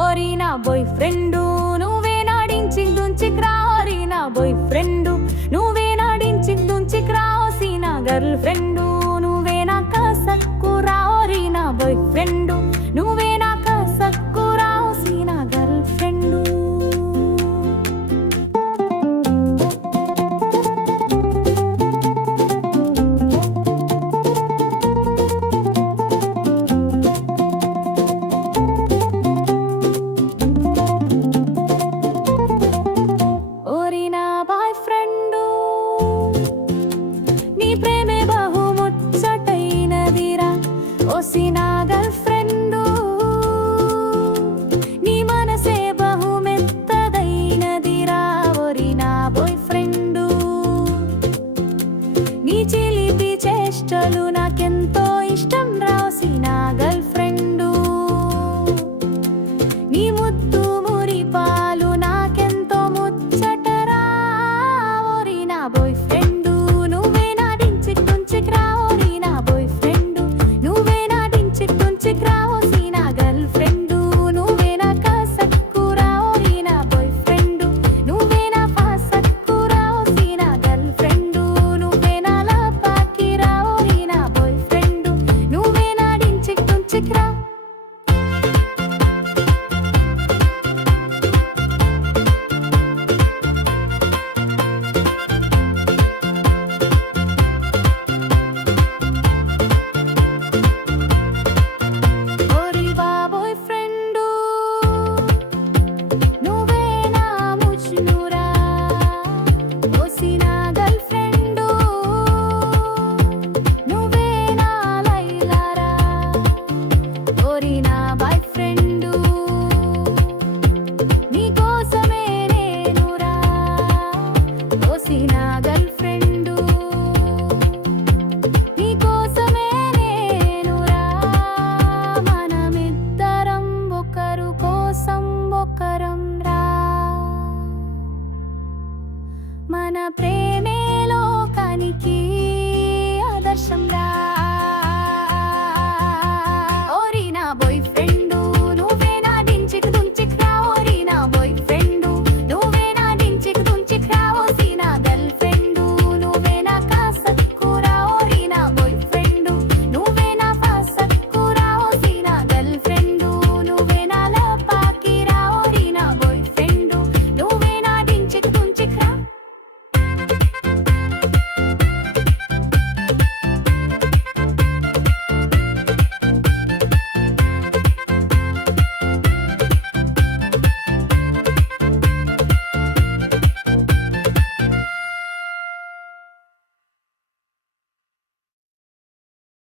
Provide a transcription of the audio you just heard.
ఓరి నా bye friend నువ్వే నాడించి దుంచిక్రా ఓరి నా బాయ్ ఫ్రెండు నువ్వే నాడించి దుంచిక్రా ఓసి నా గర్ల్ ఫ్రెండు నువ్వే నా కసక్కురా ఓరి నా బాయ్ ఫ్రెండు నువ్వే నా కసక్కురా ఓసి నా గర్ల్ ఫ్రెండు ఓసి నా గర్ల్ ఫ్రెండు నీ మనసే బహు మెత్తదైనదిరా ఓరి నా బాయ్ ఫ్రెండు నీ చిలిపి చేష్టలు నాకెంతో ఇష్టం రా ఓసి నా గర్ల్ ఫ్రెండు నీ ముద్దు మురిపాలు నాకెంతో ముచ్చటరా ఓరి నా బాయ్ ఫ్రెండు నువ్వే నా డించిక్ డుంచిక్రా ఓరి నా బాయ్ ఫ్రెండు నువ్వే నా డించిక్ డుంచిక్రా ఓసి నా గర్ల్ ఫ్రెండు నువ్వే నా కసక్కురా ఓరి నా బాయ్ ఫ్రెండు నువ్వే నా ఫసక్కురా ఓసి నా గర్ల్ ఫ్రెండు నువ్వే నా లపాకిరా ఓరి నా బాయ్ ఫ్రెండు నువ్వే నా డించిక్ డుంచిక్రా మన ప్రేమ